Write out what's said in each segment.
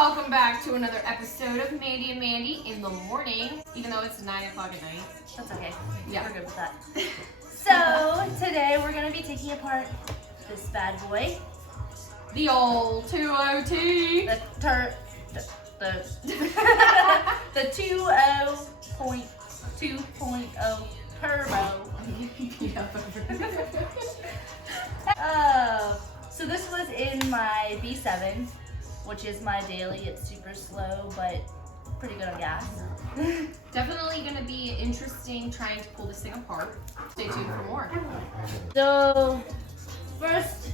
Welcome back to another episode of Mandy and Mandy in the morning, even though it's 9 o'clock at night. That's okay. Yeah, we're good with that. So today we're gonna be taking apart this bad boy. The old 2OT. The 2.0 turbo. So this was in my B7, which is my daily. It's super slow, but pretty good on gas. Definitely gonna be interesting trying to pull this thing apart. Stay tuned for more. So first,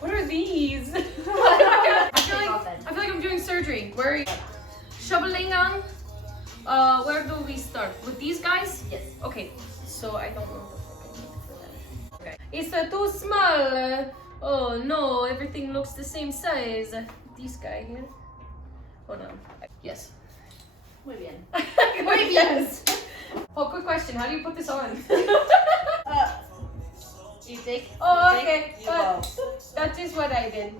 what are these? I feel like I'm doing surgery. Where are you? Shovelingan. Where do we start? With these guys? yes. Okay. So I don't know what I need for them. Okay. It's too small. Oh no, everything looks the same size. This guy here. Hold on. Yes. Muy bien. Muy bien. Oh, quick question. How do you put this on? You take. Oh, you okay. Take, you go. That is what I did.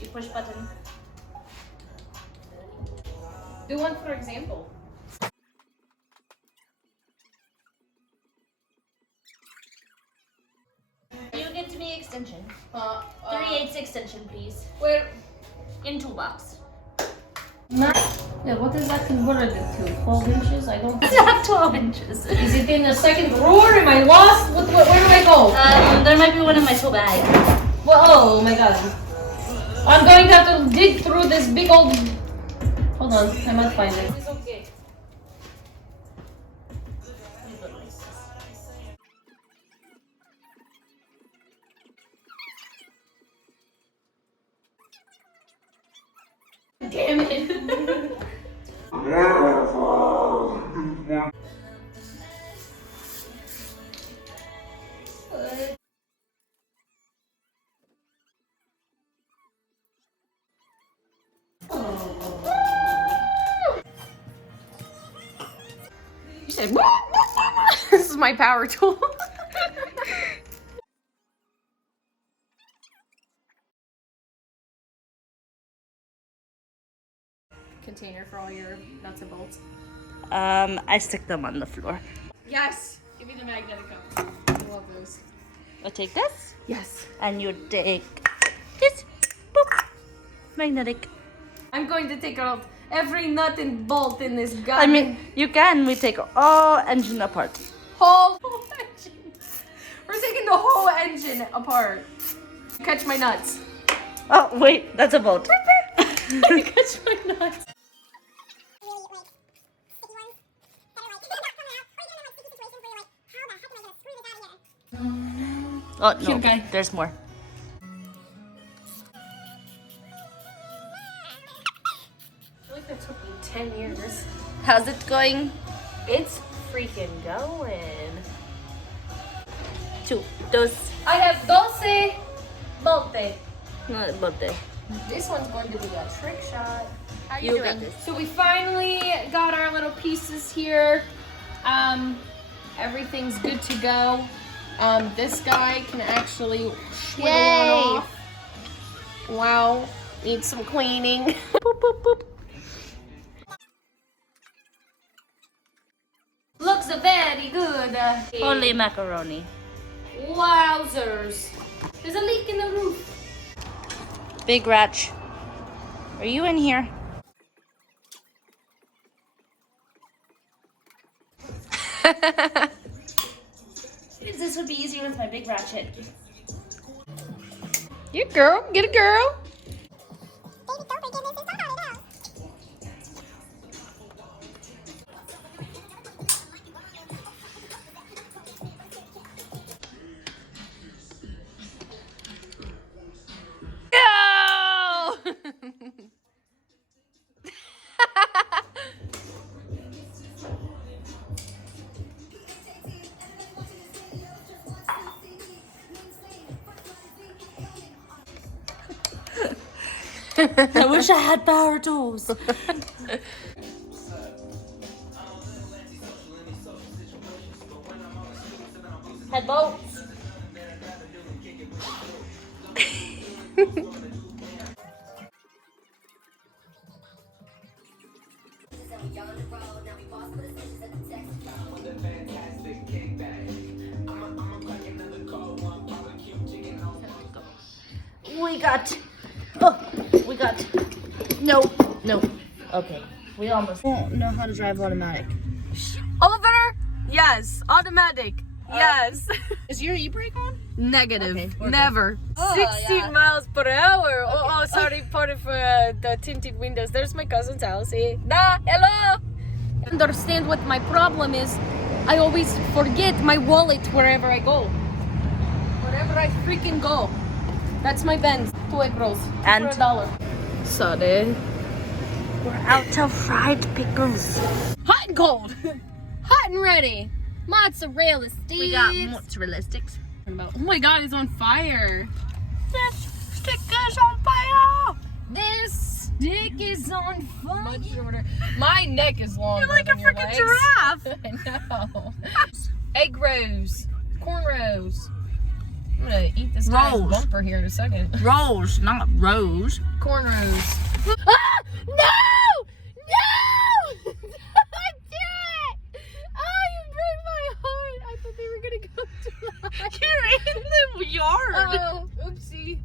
You push button. Do one for example. You give to me extension. 3/8 extension, please. Where? In toolbox. Yeah, what is that converted to? 12 inches? I don't. It's not 12 inches. Is it in the second drawer? Am I lost? Where do I go? There might be one in my tool bag. Well, oh my god. I'm going to have to dig through this big old. Hold on, I might find it. It's okay. Damn it. You said what? This is my power tool. Container for all your nuts and bolts. I stick them on the floor. Yes. Give me the magnetic cup. I love those. I'll take this. Yes. And you take this. Boop. Magnetic. I'm going to take out every nut and bolt in this guy. I mean, you can. We take all engine apart. whole engine. We're taking the whole engine apart. Catch my nuts. Oh, wait. That's a bolt. Catch my nuts. Oh, no. Cute guy. There's more. I feel like that took me 10 years. How's it going? It's freaking going. Two. Dos. I have 12 bolte. No, bote. This one's going to be a trick shot. How You doing? got this. So we finally got our little pieces here. Everything's good to go. This guy can actually swing one off. Wow, needs some cleaning. Boop, boop, boop. Looks very good. Holy macaroni. Wowzers. There's a leak in the roof. Big Ratch. Are you in here? This would be easier with my big ratchet. You girl, get a girl. I wish I had power tools. Head bolts. We got, no. Okay, we almost don't know how to drive automatic. Over? Yes. Automatic. Yes. Is your e-brake on? Negative. Okay, we're Never. Oh, 60 yeah. miles per hour. Oh, sorry, pardon for the tinted windows. There's my cousin's house. Eh? Hello. Understand what my problem is? I always forget my wallet wherever I go. Wherever I freaking go. That's my Benz. 2 egg rolls. And? For $1. Sorry. We're out of fried pickles. Hot and cold. Hot and ready. Mozzarella sticks. We got mozzarella sticks. Oh my god, it's on fire. This stick is on fire. This stick is on fire. Much shorter. My neck is longer. You're like a than your freaking legs. giraffe. I know. Egg rows. Corn rows. I'm gonna eat this guy's Rolls. bumper here in a second. Rolls, not rows. Corn rows. Ah! No! No! I did it! Oh, you broke my heart. I thought they were gonna go to You're in the yard. Oh, oopsie.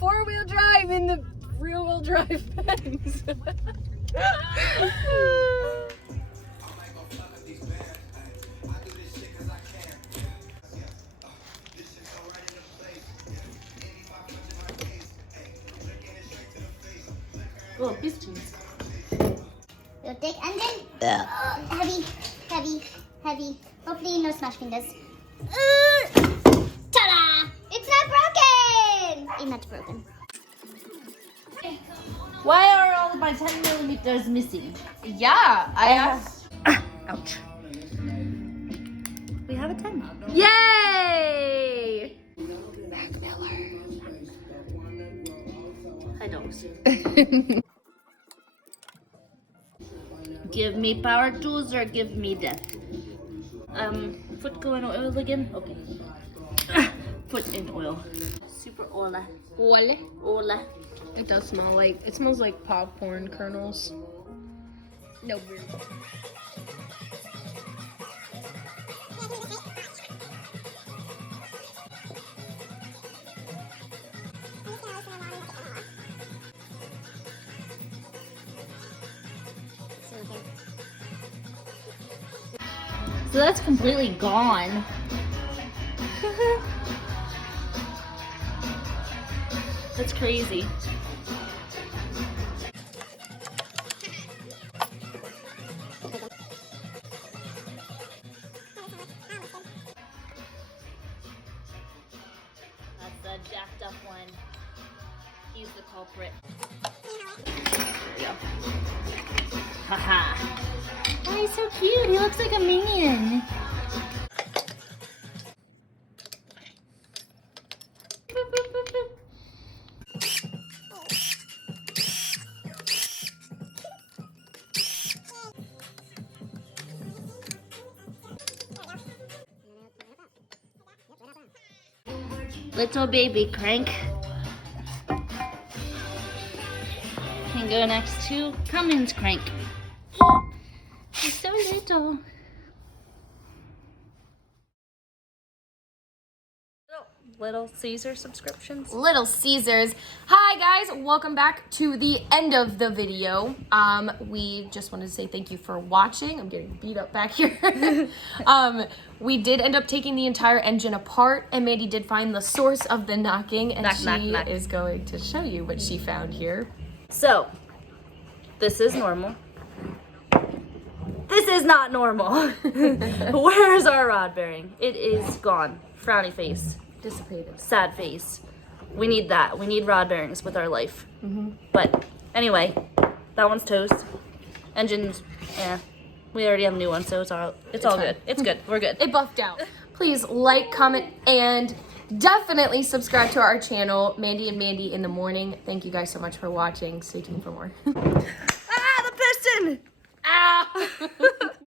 4-wheel drive in the rear-wheel drive Benz. Oh, pistons. Real thick engine. Heavy. Hopefully no smash fingers. Ta-da! It's not broken! It's not broken. Why are all of my 10 millimeters missing? Yeah, I asked. Ouch. We have a 10. Yay! Hi, dogs. Give me power tools or give me death. Foot go in oil again? Okay. Foot in oil. Super ola. Ola. It does smell like, it smells like popcorn kernels. No weird. So that's completely gone. That's crazy. That's the jacked up one. He's the culprit. There we go. Haha. Oh, he's so cute. He looks like a minion. Little baby crank. Can go next to Cummins crank. He's so little. Little Caesar subscriptions. Little Caesars. Hi guys, welcome back to the end of the video. We just wanted to say thank you for watching. I'm getting beat up back here. We did end up taking the entire engine apart, and Mandy did find the source of the knocking, and she is going to show you what she found here. So, this is normal. This is not normal. Where's our rod bearing? It is gone. Frowny face. Dissipated. Sad face. We need that. We need rod bearings with our life. But anyway, that one's toast. Engines, yeah. We already have a new one, so it's all good. fine. It's good. We're good. It buffed out. Please like, comment, and definitely subscribe to our channel, Mandy and Mandy in the Morning. Thank you guys so much for watching. Stay tuned for more. Ah, the piston! Ow!